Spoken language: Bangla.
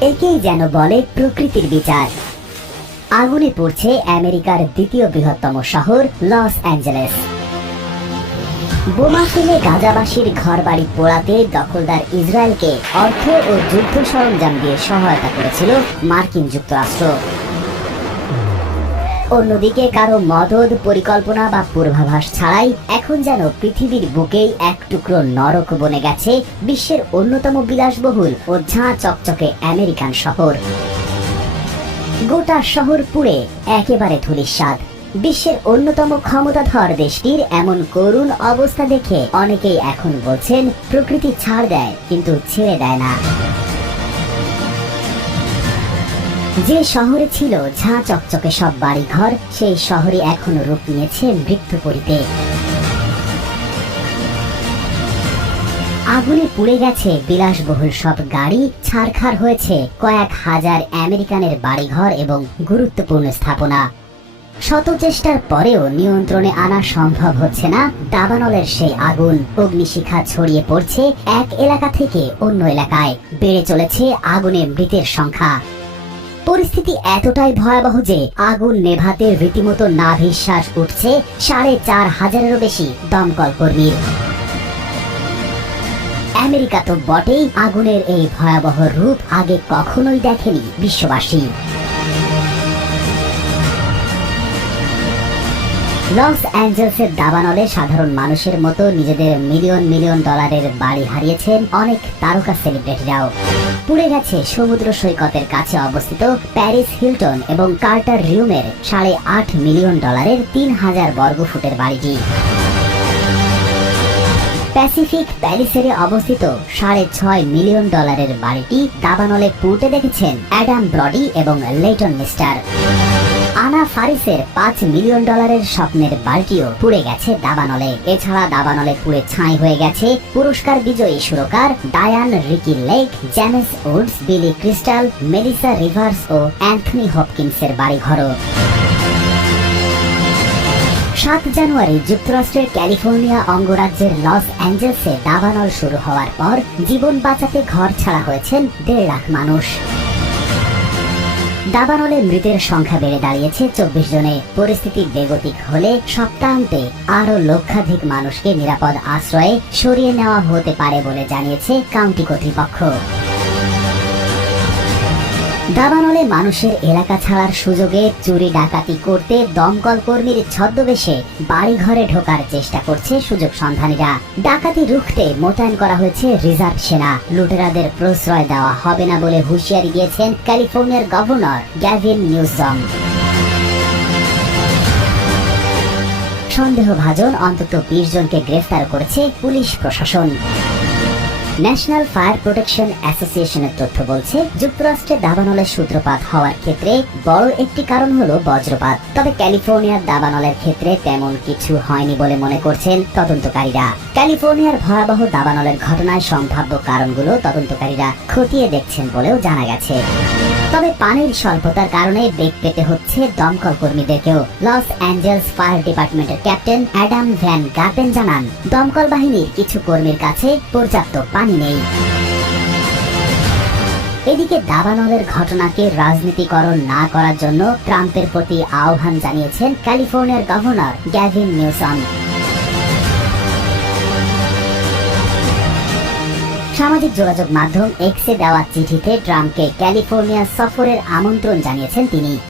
একেই যেন বলে প্রকৃতির বিচার। আগুনে পড়ছে আমেরিকার দ্বিতীয় বৃহত্তম শহর লস অ্যাঞ্জেলেস। বোমা ফেলে গাজাবাসীর ঘর বাড়ি পোড়াতে দখলদার ইসরায়েলকে অর্থ ও যুদ্ধ সরঞ্জাম দিয়ে সহায়তা করেছিল মার্কিন যুক্তরাষ্ট্র। অন্যদিকে কারও মদদ, পরিকল্পনা বা পূর্বাভাস ছাড়াই এখন যেন পৃথিবীর বুকেই এক টুকরো নরক বনে গেছে বিশ্বের অন্যতম বিলাসবহুল ও ঝাঁ চকচকে আমেরিকান শহর। গোটা শহর পুড়ে একেবারে ধুলিস্বাদ বিশ্বের অন্যতম ক্ষমতাধর দেশটির এমন করুণ অবস্থা দেখে অনেকেই এখন বলছেন, প্রকৃতি ছাড় দেয়, কিন্তু ছেড়ে দেয় না। যে শহরে ছিল ঝাঁ চকচকে সব বাড়িঘর, সেই শহরে এখন রূপ নিয়েছে মৃত্যুপরিতে আগুনে পুড়ে গেছে বিলাসবহুল সব গাড়ি, ছারখার হয়েছে কয়েক হাজার আমেরিকানের বাড়িঘর এবং গুরুত্বপূর্ণ স্থাপনা। শত চেষ্টার পরেও নিয়ন্ত্রণে আনা সম্ভব হচ্ছে না, দাবানলের সেই আগুন, অগ্নিশিখা ছড়িয়ে পড়ছে এক এলাকা থেকে অন্য এলাকায়। বেড়ে চলেছে আগুনে মৃতের সংখ্যা। পরিস্থিতি এতটাই ভয়াবহ যে আগুন নেভাতে রীতিমতো নাভিশ্বাস উঠছে সাড়ে চার হাজারেরও বেশি দমকল কর্মীর। আমেরিকা তো বটেই আগুনের এই ভয়াবহ রূপ আগে কখনোই দেখেনি বিশ্ববাসী। লস অ্যাঞ্জেলসের দাবানলে সাধারণ মানুষের মতো নিজেদের মিলিয়ন মিলিয়ন ডলারের বাড়ি হারিয়েছেন অনেক তারকা সেলিব্রিটিরাও। পুড়ে গেছে সমুদ্র সৈকতের কাছে অবস্থিত প্যারিস হিলটন এবং কার্টার রিউমের সাড়ে আট মিলিয়ন ডলারের তিন হাজার বর্গ ফুটের বাড়িটি। প্যাসিফিক প্যারিসেরে অবস্থিত সাড়ে ছয় মিলিয়ন ডলারের বাড়িটি দাবানলে পুড়তে দেখেছেন অ্যাডাম ব্রডি এবং লেটন মিস্টার। আনা ফারিসের পাঁচ মিলিয়ন ডলারের স্বপ্নের বাড়িটিও পুড়ে গেছে দাবানলে। এছাড়া দাবানলে পুড়ে ছাই হয়ে গেছে পুরস্কার বিজয়ী সুরকার Diane Ricki Lake James Woods Billy Crystal, Melissa Rivers ও অ্যান্থনি হপকিন্সের বাড়িঘরও। সাত জানুয়ারি যুক্তরাষ্ট্রের ক্যালিফোর্নিয়া অঙ্গরাজ্যের লস অ্যাঞ্জেলসে দাবানল শুরু হওয়ার পর জীবন বাঁচাতে ঘর ছাড়া হয়েছেন দেড় লাখ মানুষ। দাবানলে মৃতের সংখ্যা বেড়ে দাঁড়িয়েছে চব্বিশ জনে। পরিস্থিতি বেগতিক হলে সপ্তাহান্তে আরও লক্ষাধিক মানুষকে নিরাপদ আশ্রয়ে সরিয়ে নেওয়া হতে পারে বলে জানিয়েছে কাউন্টি কর্তৃপক্ষ। দাবানলে মানুষের এলাকা ছাড়ার সুযোগে চুরি ডাকাতি করতে দমকল কর্মীর ছদ্মবেশে বাড়ি ঘরে ঢোকার চেষ্টা করছে সুযোগ সন্ধানীরা। ডাকাতি রুখতে মোতায়েন করা হয়েছে রিজার্ভ সেনা। লুটেরাদের প্রশ্রয় দেওয়া হবে না বলে হুঁশিয়ারি দিয়েছেন ক্যালিফোর্নিয়ার গভর্নর গ্যাভিন নিউজম। সন্দেহভাজন অন্তত বিশ জনকে গ্রেফতার করেছে পুলিশ প্রশাসন। ন্যাশনাল ফায়ার প্রোটেকশন অ্যাসোসিয়েশনের তথ্য বলছে, যুক্তরাষ্ট্রে দাবানলের সূত্রপাত হওয়ার ক্ষেত্রে বড় একটি কারণ হলো বজ্রপাত। তবে ক্যালিফোর্নিয়ার দাবানলের ক্ষেত্রে তেমন কিছু হয়নি বলে মনে করছেন তদন্তকারীরা। ক্যালিফোর্নিয়ার ভয়াবহ দাবানলের ঘটনায় সম্ভাব্য কারণগুলো তদন্তকারীরা খতিয়ে দেখছেন বলেও জানা গেছে। তবে পানির স্বল্পতার কারণে বেগ পেতে হচ্ছে দমকল কর্মীদেরকেও। লস অ্যাঞ্জেলস ফায়ার ডিপার্টমেন্টের ক্যাপ্টেন অ্যাডাম ভ্যান গার্পেন জানান, দমকল বাহিনীর কিছু কর্মীর কাছে পর্যাপ্ত পানি নেই। এদিকে দাবানলের ঘটনাকে রাজনীতিকরণ না করার জন্য ট্রাম্পের প্রতি আহ্বান জানিয়েছেন ক্যালিফোর্নিয়ার গভর্নর গ্যাভিন নিউসন। সামাজিক যোগাযোগ মাধ্যম এক্সে দেওয়া চিঠিতে ট্রাম্পকে ক্যালিফোর্নিয়া সফরের আমন্ত্রণ জানিয়েছেন তিনি।